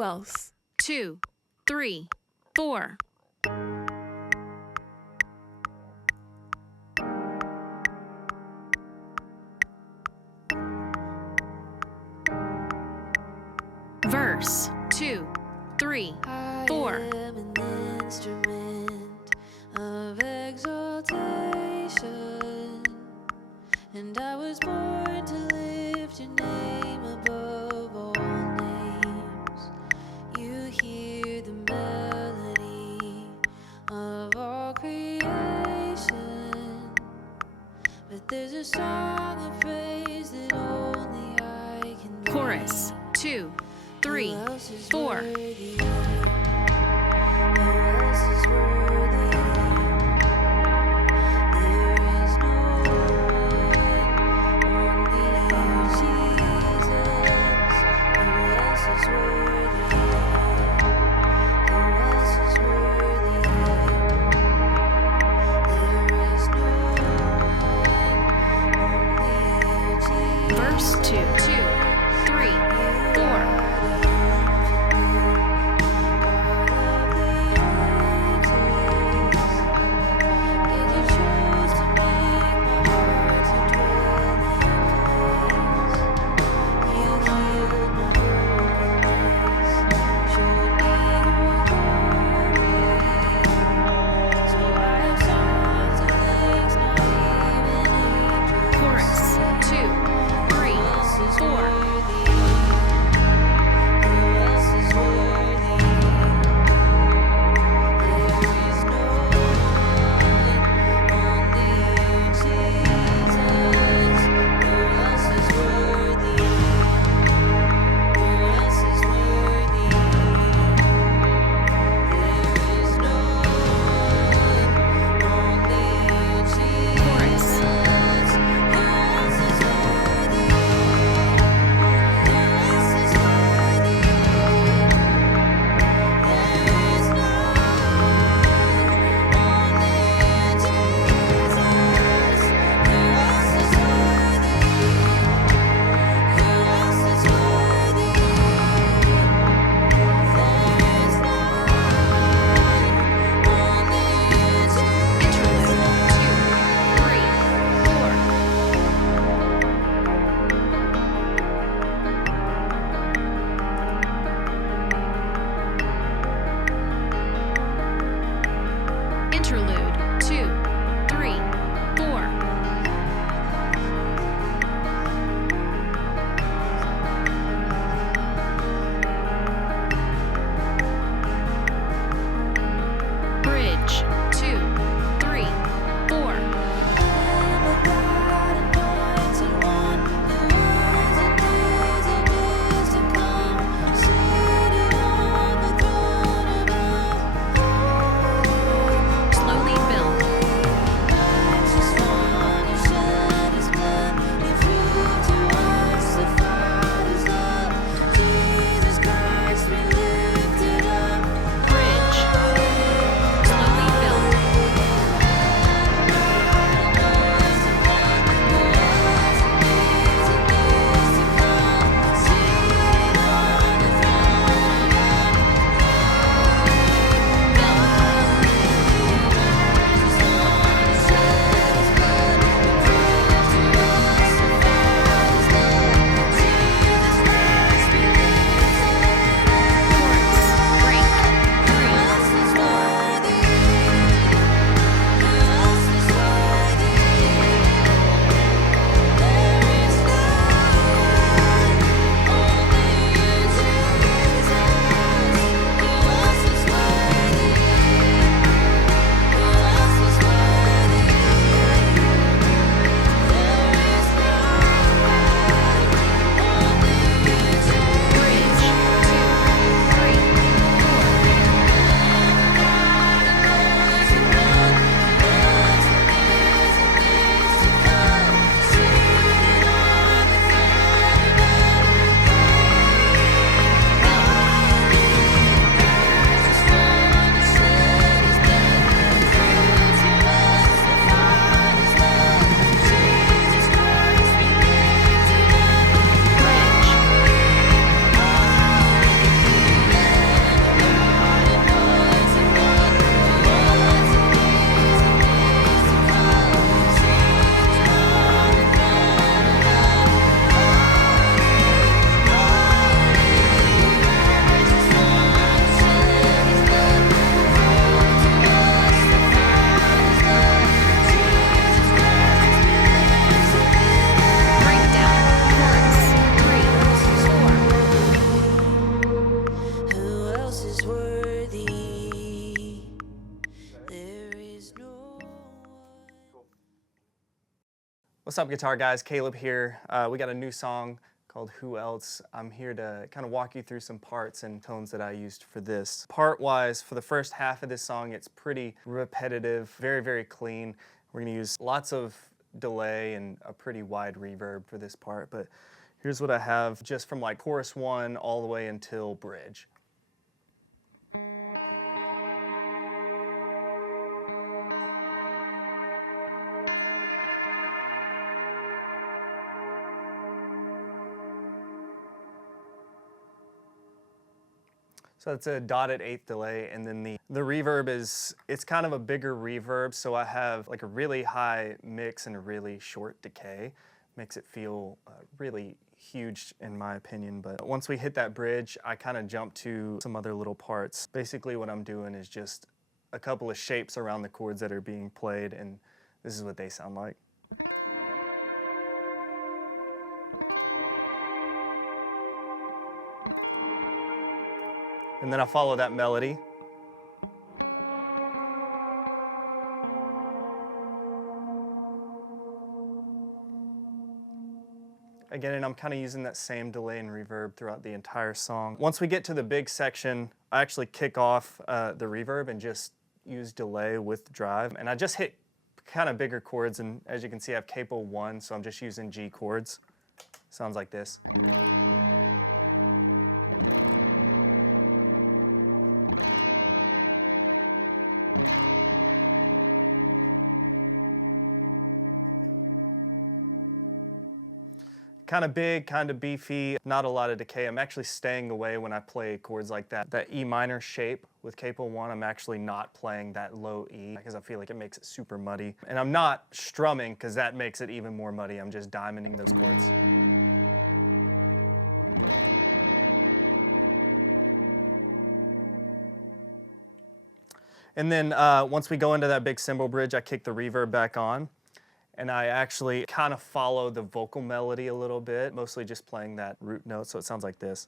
Who else? 2, 3, 4. Verse 2, 3, 4. I am an instrument of exaltation, and I was born to lift your name above all names. You hear the melody of all creation, but there's a song of praise that only I can bring. Chorus 2, 3, 4. Verse 2, 2, 3, 4. What's up, guitar guys? Caleb here. We got a new song called Who Else. I'm here to kind of walk you through some parts and tones that I used for this. Part-wise, for the first half of this song, it's pretty repetitive, very, very clean. We're gonna use lots of delay and a pretty wide reverb for this part, but here's what I have just from like chorus 1 all the way until bridge. So it's a dotted 8th delay, and then the reverb it's kind of a bigger reverb, so I have like a really high mix and a really short decay. Makes it feel really huge in my opinion, but once we hit that bridge, I kind of jump to some other little parts. Basically what I'm doing is just a couple of shapes around the chords that are being played, and this is what they sound like. And then I follow that melody. Again, and I'm kind of using that same delay and reverb throughout the entire song. Once we get to the big section, I actually kick off the reverb and just use delay with drive. And I just hit kind of bigger chords, and as you can see, I have capo 1, so I'm just using G chords. Sounds like this. Kind of big, kind of beefy, not a lot of decay. I'm actually staying away when I play chords like that. That E minor shape with capo 1, I'm actually not playing that low E because I feel like it makes it super muddy. And I'm not strumming because that makes it even more muddy. I'm just diamonding those chords. And then once we go into that big cymbal bridge, I kick the reverb back on. And I actually kind of follow the vocal melody a little bit, mostly just playing that root note, so it sounds like this.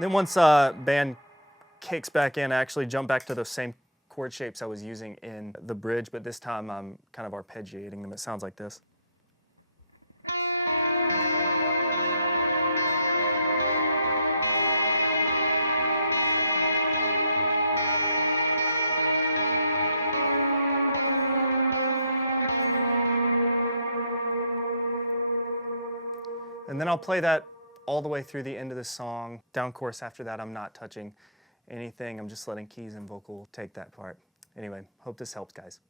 Then once band kicks back in, I actually jump back to those same chord shapes I was using in the bridge, but this time I'm kind of arpeggiating them. It sounds like this. And then I'll play that all the way through the end of the song. Down chorus after that, I'm not touching anything. I'm just letting keys and vocal take that part. Anyway, hope this helps, guys.